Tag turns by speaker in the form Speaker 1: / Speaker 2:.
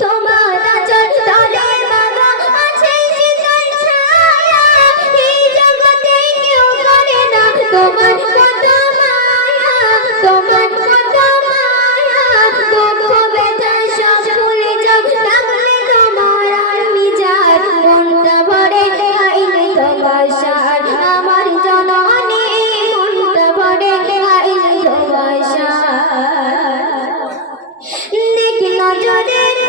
Speaker 1: তোমার যদি